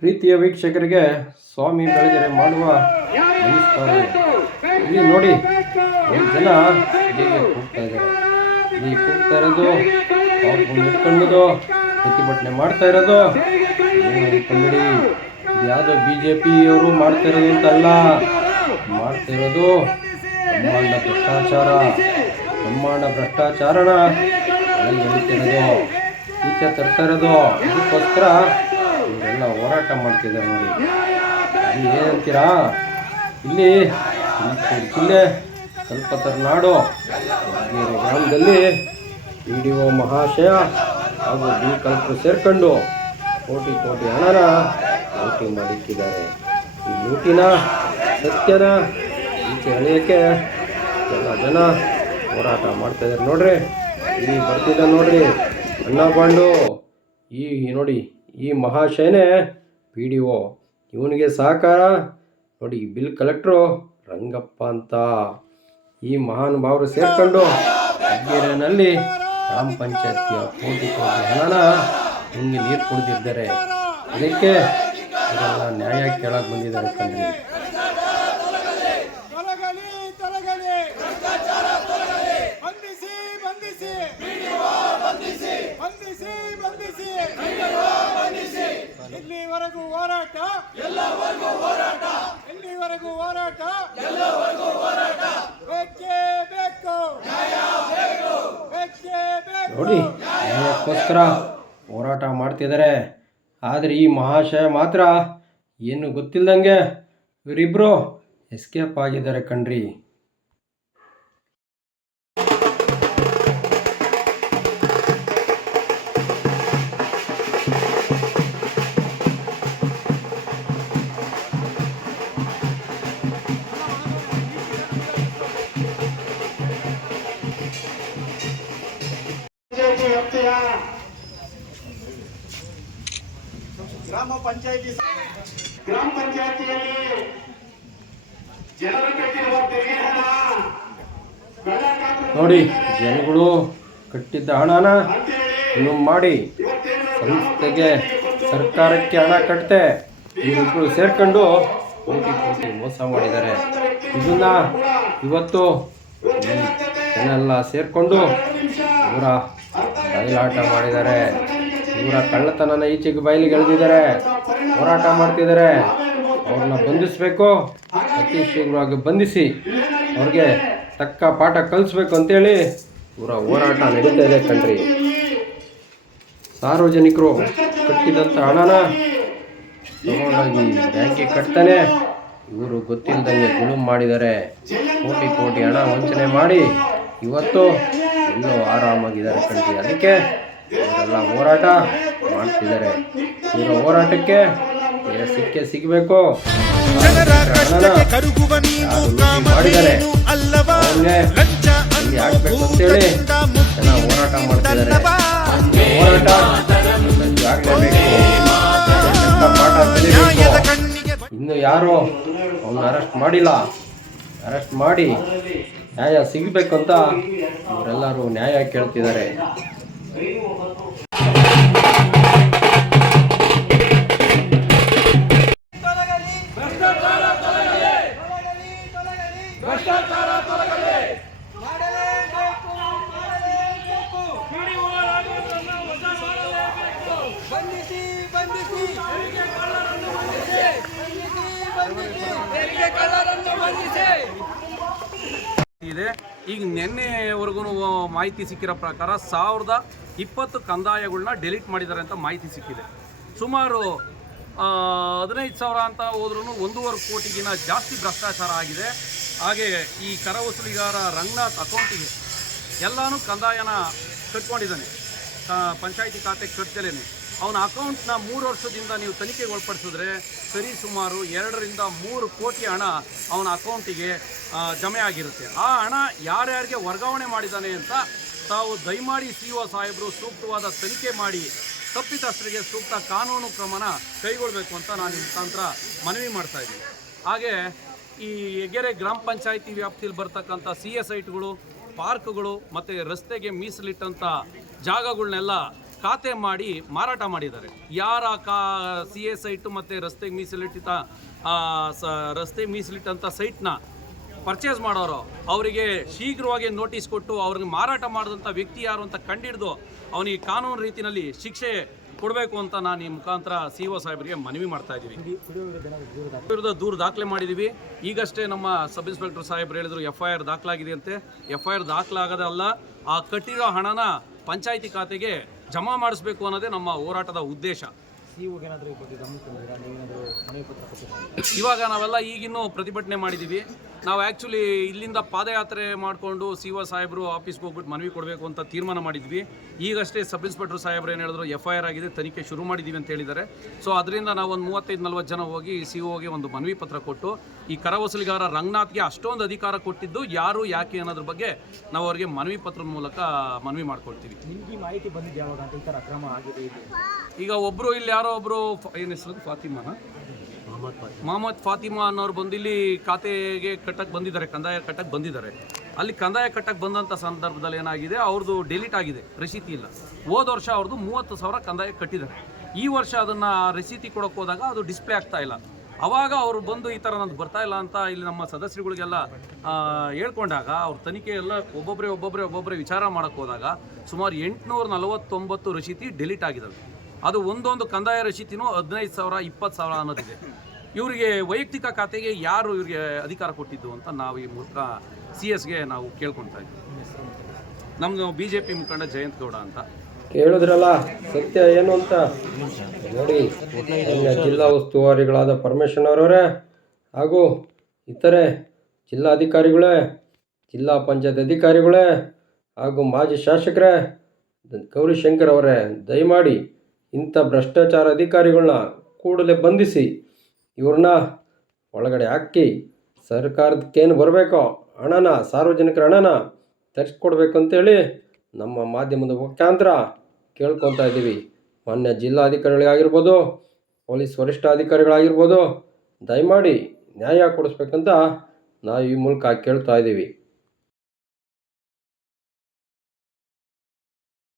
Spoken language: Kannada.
ಪ್ರೀತಿಯ ವೀಕ್ಷಕರಿಗೆ ಸ್ವಾಮಿ ಬೆಳಗೆರೆ ಮಾಡುವ ನಮಸ್ಕಾರ. ಇಲ್ಲಿ ನೋಡಿ ಜನ ಇಲ್ಲಿಗೆ ಕೂಗ್ತಾ ಇದ್ದಾರೆ. ಇಲ್ಲಿ ಕೂಗ್ತಾ ಇರೋದು, ಅವ್ರು ಇಟ್ಕೊಂಡದು ಪ್ರತಿಭಟನೆ ಮಾಡ್ತಾ ಇರೋದು. ಇದು ಯಾವುದೋ ಬಿ ಜೆ ಪಿಯವರು ಮಾಡ್ತಾ ಇರೋದು ಅಂತಲ್ಲ ಮಾಡ್ತಾ ಇರೋದು ಬ್ರಹ್ಮಾಂಡ ಭ್ರಷ್ಟಾಚಾರ. ಬ್ರಹ್ಮಾಂಡ ಅಲ್ಲಿ ಎಳಿತಿರೋದು ಈಚೆ ತರ್ತಾ ಇರೋದು. ಇದಕ್ಕೋಸ್ಕರ ಇವರೆಲ್ಲ ಹೋರಾಟ ಮಾಡ್ತಿದ್ದಾರೆ ನೋಡಿ. ಏನು ಏನಂತೀರಾ ಇಲ್ಲಿ ಜಿಲ್ಲೆ ಕಲ್ಪತರ ನಾಡು ಯಜ್ಞೇರಿ ಗ್ರಾಮದಲ್ಲಿ ಇ ಡಿ ಒ ಮಹಾಶಯ ಹಾಗೂ ಬಿ ಕಲ್ಪರು ಸೇರ್ಕೊಂಡು ಕೋಟಿ ಕೋಟಿ ಹಣನ ಲೂಟಿ ಮಾಡಿಕ್ಕಿದ್ದಾರೆ. ಈ ಲೂಟಿನ ಸತ್ಯನ ಈಚೆ ಎಳೆಯೋಕ್ಕೆ ಎಲ್ಲ ಜನ ಹೋರಾಟ ಮಾಡ್ತಾಯಿದ್ದಾರೆ ನೋಡ್ರಿ, ಇಲ್ಲಿ ಬರ್ತಿದ್ದ ನೋಡ್ರಿ. ಅಣ್ಣ ಬಾಂಡು ಈ ನೋಡಿ ಈ ಮಹಾಶಯನೇ, ಪಿ ಡಿ ಒ, ಇವನಿಗೆ ಸಹಕಾರ. ನೋಡಿ ಬಿಲ್ ಕಲೆಕ್ಟ್ರು ರಂಗಪ್ಪ ಅಂತ. ಈ ಮಹಾನುಭಾವರು ಸೇರಿಕೊಂಡು ಅಗ್ಗಿರೇನಲ್ಲಿ ಗ್ರಾಮ ಪಂಚಾಯತಿಯ ಕೋಟಿ ಹಣನ ಹಿಂಗೆ ನೀರು ಕುಡಿದಿದ್ದಾರೆ. ಅದಕ್ಕೆ ನ್ಯಾಯ ಕೇಳಕ್ಕೆ ಬಂದಿದ್ದಾರೆ ಕಣ್ರಿ ತೊಲಗಲಿ ತೊಲಗಲಿ ಬಂಧಿಸಿ ಬಂಧಿಸಿ ಬಂಧಿಸಿ ಬಂಧಿಸಿ ಎಲ್ಲಿವರೆಗೂ ಹೋರಾಟ. ಎಲ್ಲಿವರೆಗೂ ಹೋರಾಟ? ಬೇಕೇ. ಬೇಕು. ಬೇಕೇ ಬೇಕು. ನೋಡಿ ನ್ಯಾಯಕ್ಕೋಸ್ಕರ ಹೋರಾಟ ಮಾಡ್ತಿದ್ದಾರೆ. ಆದರೆ ಈ ಮಹಾಶಯ ಮಾತ್ರ ಏನು ಗೊತ್ತಿಲ್ಲದಂಗೆ ಇವರಿಬ್ಬರು ಎಸ್ಕೇಪ್ ಆಗಿದ್ದಾರೆ ಕಣ್ರಿ. ಗ್ರಾಮ ಪಂಚಾಯತಿ ಗ್ರಾಮ ಪಂಚಾಯತಿಯಲ್ಲಿ ಜನರು ಕಟ್ಟಿರುವ ತೆರಿಗೆ ಹಣ ನೋಡಿ ಜನಗಳು ಕಟ್ಟಿದ್ದ ಹಣನ ಇನ್ನು ಮಾಡಿ ಸಂಸ್ಥೆಗೆ ಸರ್ಕಾರಕ್ಕೆ ಹಣ ಕಟ್ಟೆ ಇವರಿಬ್ಬರು ಸೇರ್ಕೊಂಡು ಕೋಟಿ ಕೋಟಿ ಮೋಸ ಮಾಡಿದ್ದಾರೆ. ಇದನ್ನ ಇವತ್ತು ಎಲ್ಲ ಸೇರ್ಕೊಂಡು ಇವರ ಬಯಲಾಟ ಮಾಡಿದ್ದಾರೆ ಇವರ ಕಳ್ಳತನನ ಈಚೆಗೆ ಬಯಲಿಗೆ ಎಳೆದಿದ್ದಾರೆ. ಹೋರಾಟ ಮಾಡ್ತಿದ್ದಾರೆ. ಅವ್ರನ್ನ ಬಂಧಿಸಬೇಕು. ಅತಿ ಶೀಘ್ರವಾಗಿ ಬಂಧಿಸಿ ಅವ್ರಿಗೆ ತಕ್ಕ ಪಾಠ ಕಲಿಸ್ಬೇಕು ಅಂತೇಳಿ ಇವರ ಹೋರಾಟ ನಡೀತಾ ಇದೆ ಕಣ್ರಿ. ಸಾರ್ವಜನಿಕರು ಕಟ್ಟಿದಂಥ ಹಣನ ತಗೊಂಡೋಗಿ ಬ್ಯಾಂಕಿಗೆ ಕಟ್ತಾನೆ. ಇವರು ಗೊತ್ತಿಲ್ಲದಂಗೆ ಗುಳುಮ್ ಮಾಡಿದ್ದಾರೆ. ಕೋಟಿ ಕೋಟಿ ಹಣ ವಂಚನೆ ಮಾಡಿ ಇವತ್ತು ಎಲ್ಲೋ ಆರಾಮಾಗಿದ್ದಾರೆ ಕಣ್ರಿ. ಅದಕ್ಕೆ ಎಲ್ಲ ಹೋರಾಟ ಮಾಡ್ತಿದ್ದಾರೆ. ಇವರು ಹೋರಾಟಕ್ಕೆ ಸಿಕ್ಕೇ ಸಿಗಬೇಕು. ಮಾಡಿದ್ದಾರೆ ಅಂತೇಳಿ ಜನ ಹೋರಾಟ ಮಾಡ್ತಿದ್ದಾರೆ. ಹೋರಾಟ ಆಗ್ಲೇಬೇಕು. ಇನ್ನು ಯಾರು ಅವನ್ನ ಅರೆಸ್ಟ್ ಮಾಡಿಲ್ಲ? ಅರೆಸ್ಟ್ ಮಾಡಿ ನ್ಯಾಯ ಸಿಗಬೇಕು ಅಂತ ಇವರೆಲ್ಲರೂ ನ್ಯಾಯ ಕೇಳ್ತಿದ್ದಾರೆ. ಬಂದಿಸಿ ಬಂದಿಸಿ ಬಂದಿಸಿ ಬಂದಿಸಿ ಬಂಧಿಸಿ ಇದೆ. ಈಗ ನಿನ್ನೆವರೆಗೂ ಮಾಹಿತಿ ಸಿಕ್ಕಿರೋ ಪ್ರಕಾರ ಸಾವಿರದ ಇಪ್ಪತ್ತು ಕಂದಾಯಗಳನ್ನ ಡೆಲೀಟ್ ಮಾಡಿದ್ದಾರೆ ಅಂತ ಮಾಹಿತಿ ಸಿಕ್ಕಿದೆ. ಸುಮಾರು ಹದಿನೈದು ಸಾವಿರ ಅಂತ ಹೋದ್ರೂ ಒಂದೂವರೆ ಕೋಟಿಗಿನ ಜಾಸ್ತಿ ಭ್ರಷ್ಟಾಚಾರ ಆಗಿದೆ. ಹಾಗೆ ಈ ಕರ ವಸೂಲಿಗಾರ ರಂಗನಾಥ್ ಅಕೌಂಟಿಗೆ ಎಲ್ಲನೂ ಕಂದಾಯನ ಕಟ್ಕೊಂಡಿದ್ದಾನೆ. ಪಂಚಾಯಿತಿ ಖಾತೆಗೆ ಕಟ್ತಲೇನೆ ಅವನ ಅಕೌಂಟ್ನ ಮೂರು ವರ್ಷದಿಂದ ನೀವು ತನಿಖೆಗೆ ಒಳಪಡಿಸಿದ್ರೆ ಸರಿ ಸುಮಾರು ಎರಡರಿಂದ ಮೂರು ಕೋಟಿ ಹಣ ಅವನ ಅಕೌಂಟಿಗೆ ಜಮೆ ಆಗಿರುತ್ತೆ. ಆ ಹಣ ಯಾರ್ಯಾರಿಗೆ ವರ್ಗಾವಣೆ ಮಾಡಿದ್ದಾನೆ ಅಂತ ತಾವು ದಯಮಾಡಿ ಸಿ ಒ ಸಾಹೇಬರು ಸೂಕ್ತವಾದ ತನಿಖೆ ಮಾಡಿ ತಪ್ಪಿತಸ್ಥರಿಗೆ ಸೂಕ್ತ ಕಾನೂನು ಕ್ರಮನ ಕೈಗೊಳ್ಳಬೇಕು ಅಂತ ನಾನು ನಿಮ್ಮ ಮುಖಾಂತರ ಮನವಿ ಮಾಡ್ತಾ ಇದ್ದೀನಿ. ಹಾಗೆ ಈ ಹೆಗೆರೆ ಗ್ರಾಮ ಪಂಚಾಯಿತಿ ವ್ಯಾಪ್ತಿಯಲ್ಲಿ ಬರ್ತಕ್ಕಂಥ ಸಿ ಎಸ್ ಐಟ್ಗಳು ಪಾರ್ಕ್ಗಳು ಮತ್ತು ರಸ್ತೆಗೆ ಮೀಸಲಿಟ್ಟಂಥ ಜಾಗಗಳನ್ನೆಲ್ಲ ಖಾತೆ ಮಾಡಿ ಮಾರಾಟ ಮಾಡಿದ್ದಾರೆ. ಯಾರ ಕಾ, ಸಿ ಎ ಸೈಟು ಮತ್ತು ರಸ್ತೆ ಮೀಸಲಿಟ್ಟಿದ್ದ ಸ, ರಸ್ತೆ ಮೀಸಲಿಟ್ಟಂಥ ಸೈಟ್ನ ಪರ್ಚೇಸ್ ಮಾಡೋರು, ಅವರಿಗೆ ಶೀಘ್ರವಾಗಿ ನೋಟಿಸ್ ಕೊಟ್ಟು ಅವ್ರಿಗೆ ಮಾರಾಟ ಮಾಡಿದಂಥ ವ್ಯಕ್ತಿ ಯಾರು ಅಂತ ಕಂಡಿಡಿದು ಅವನಿಗೆ ಕಾನೂನು ರೀತಿಯಲ್ಲಿ ಶಿಕ್ಷೆ ಕೊಡಬೇಕು ಅಂತ ನಾನು ಈ ಮುಖಾಂತರ ಸಿ ಒ ಸಾಹೇಬರಿಗೆ ಮನವಿ ಮಾಡ್ತಾ ಇದ್ದೀವಿ ವಿರುದ್ಧ ದೂರು ದಾಖಲೆ ಮಾಡಿದ್ದೀವಿ. ಈಗಷ್ಟೇ ನಮ್ಮ ಸಬ್ ಇನ್ಸ್ಪೆಕ್ಟರ್ ಸಾಹೇಬ್ರು ಹೇಳಿದರು, ಎಫ್ ಐ ಆರ್ ದಾಖಲಾಗಿದೆ ಅಂತೆ. ಎಫ್ ಐ ಆರ್ ದಾಖಲಾಗದಲ್ಲ ಆ ಕಟ್ಟಿರೋ ಹಣನ ಪಂಚಾಯಿತಿ ಖಾತೆಗೆ ಜಮಾ ಮಾಡಿಸ್ಬೇಕು ಅನ್ನೋದೇ ನಮ್ಮ ಹೋರಾಟದ ಉದ್ದೇಶ. ಇವಾಗ ನಾವೆಲ್ಲ ಈಗಿನ್ನೂ ಪ್ರತಿಭಟನೆ ಮಾಡಿದ್ದೀವಿ. ನಾವು ಆ್ಯಕ್ಚುಲಿ ಇಲ್ಲಿಂದ ಪಾದಯಾತ್ರೆ ಮಾಡಿಕೊಂಡು ಸಿ ಒ ಸಾಹೇಬರು ಆಫೀಸ್ಗೆ ಹೋಗ್ಬಿಟ್ಟು ಮನವಿ ಕೊಡಬೇಕು ಅಂತ ತೀರ್ಮಾನ ಮಾಡಿದ್ವಿ. ಈಗಷ್ಟೇ ಸಬ್ ಇನ್ಸ್ಪೆಕ್ಟರ್ ಸಾಹೇಬ್ರು ಏನು ಹೇಳಿದ್ರು ಎಫ್ ಐ ಆರ್ ಆಗಿದೆ ತನಿಖೆ ಶುರು ಮಾಡಿದ್ದೀವಿ ಅಂತ ಹೇಳಿದ್ದಾರೆ. ಸೊ ಅದರಿಂದ ನಾವು ಒಂದು ಮೂವತ್ತೈದು ನಲ್ವತ್ತು ಜನ ಹೋಗಿ ಸಿ ಒಗೆ ಒಂದು ಮನವಿ ಪತ್ರ ಕೊಟ್ಟು ಈ ಕರ ವಸೂಲಿಗಾರ ರಂಗನಾಥ್ಗೆ ಅಷ್ಟೊಂದು ಅಧಿಕಾರ ಕೊಟ್ಟಿದ್ದು ಯಾರು ಯಾಕೆ ಅನ್ನೋದ್ರ ಬಗ್ಗೆ ನಾವು ಅವರಿಗೆ ಮನವಿ ಪತ್ರದ ಮೂಲಕ ಮನವಿ ಮಾಡ್ಕೊಳ್ತೀವಿ ನಿಮಗೆ ಮಾಹಿತಿ ಬಂದಿದೆ ಯಾವಾಗ ಅಂತ ಈ ಥರ ಅಕ್ರಮ ಆಗಿದೆ ಈಗ ಒಬ್ಬರು ಇಲ್ಲಿ ಯಾರೋ ಒಬ್ಬರು ಏನು ಹೆಸರು ಫಾತಿಮಾನ? ಮೊಹಮ್ಮದ್ ಫಾತಿಮಾ. ಅನ್ನೋರು ಬಂದು ಇಲ್ಲಿ ಖಾತೆಗೆ ಕಟ್ಟಕ್ಕೆ ಬಂದಿದ್ದಾರೆ, ಕಂದಾಯ ಕಟ್ಟಕ್ಕೆ ಬಂದಿದ್ದಾರೆ. ಅಲ್ಲಿ ಕಂದಾಯ ಕಟ್ಟಕ್ಕೆ ಬಂದಂಥ ಸಂದರ್ಭದಲ್ಲಿ ಏನಾಗಿದೆ ಅವ್ರದ್ದು ಡೆಲಿಟ್ ಆಗಿದೆ, ರಸೀತಿ ಇಲ್ಲ. ಹೋದ ವರ್ಷ ಅವ್ರದ್ದು ಮೂವತ್ತು ಸಾವಿರ ಕಂದಾಯ ಕಟ್ಟಿದ್ದಾರೆ. ಈ ವರ್ಷ ಅದನ್ನು ರಸೀತಿ ಕೊಡೋಕೆ ಹೋದಾಗ ಅದು ಡಿಸ್ಪ್ಲೇ ಆಗ್ತಾ ಇಲ್ಲ. ಅವಾಗ ಅವರು ಬಂದು ಈ ಥರ ನಂದು ಬರ್ತಾ ಇಲ್ಲ ಅಂತ ಇಲ್ಲಿ ನಮ್ಮ ಸದಸ್ಯರುಗಳಿಗೆಲ್ಲ ಹೇಳ್ಕೊಂಡಾಗ ಅವ್ರ ತನಿಖೆ ಎಲ್ಲ ಒಬ್ಬೊಬ್ಬರೇ ಒಬ್ಬೊಬ್ಬರೇ ಒಬ್ಬೊಬ್ಬರೇ ವಿಚಾರ ಮಾಡೋಕ್ಕೆ ಹೋದಾಗ ಸುಮಾರು ಎಂಟುನೂರ ನಲವತ್ತೊಂಬತ್ತು ರಸೀತಿ ಡೆಲಿಟ್ ಆಗಿದ್ದಾವೆ. ಅದು ಒಂದೊಂದು ಕಂದಾಯ ರಸೀತಿನೂ ಹದಿನೈದು ಸಾವಿರ, ಇಪ್ಪತ್ತು ಸಾವಿರ ಅನ್ನೋದಿದೆ. ಇವರಿಗೆ ವೈಯಕ್ತಿಕ ಖಾತೆಗೆ ಯಾರು ಇವರಿಗೆ ಅಧಿಕಾರ ಕೊಟ್ಟಿದ್ದು ಅಂತ ನಾವು ಈ ಮೂಲಕ ಸಿ ಎಸ್ಗೆ ನಾವು ಕೇಳ್ಕೊಳ್ತಾ ಇದ್ದೀವಿ. ನಮ್ಮದು ಬಿ ಜೆ ಪಿ ಮುಖಂಡ ಜಯಂತ್ ಗೌಡ ಅಂತ. ಕೇಳಿದ್ರಲ್ಲ, ಸತ್ಯ ಏನು ಅಂತ? ನೋಡಿ ಜಿಲ್ಲಾ ಉಸ್ತುವಾರಿಗಳಾದ ಪರಮೇಶ್ವರವರೇ ಹಾಗೂ ಇತರೆ ಜಿಲ್ಲಾಧಿಕಾರಿಗಳೇ, ಜಿಲ್ಲಾ ಪಂಚಾಯತ್ ಅಧಿಕಾರಿಗಳೇ ಹಾಗೂ ಮಾಜಿ ಶಾಸಕರೇ, ಗೌರಿಶಂಕರ್ ಅವರೇ, ದಯಮಾಡಿ ಇಂಥ ಭ್ರಷ್ಟಾಚಾರ ಅಧಿಕಾರಿಗಳನ್ನ ಕೂಡಲೇ ಬಂಧಿಸಿ ಇವ್ರನ್ನ ಒಳಗಡೆ ಹಾಕಿ ಸರ್ಕಾರಕ್ಕೇನು ಬರಬೇಕೋ ಹಣನ, ಸಾರ್ವಜನಿಕರ ಹಣನ ತರಿಸ್ಕೊಡ್ಬೇಕು ಅಂತೇಳಿ ನಮ್ಮ ಮಾಧ್ಯಮದ ಮುಖಾಂತರ ಕೇಳ್ಕೊತಾ ಇದ್ದೀವಿ. ಮಾನ್ಯ ಜಿಲ್ಲಾಧಿಕಾರಿಗಳಾಗಿರ್ಬೋದು, ಪೊಲೀಸ್ ವರಿಷ್ಠಾಧಿಕಾರಿಗಳಾಗಿರ್ಬೋದು, ದಯಮಾಡಿ ನ್ಯಾಯ ಕೊಡಿಸ್ಬೇಕಂತ ನಾವು ಈ ಮೂಲಕ ಕೇಳ್ತಾ ಇದ್ದೀವಿ.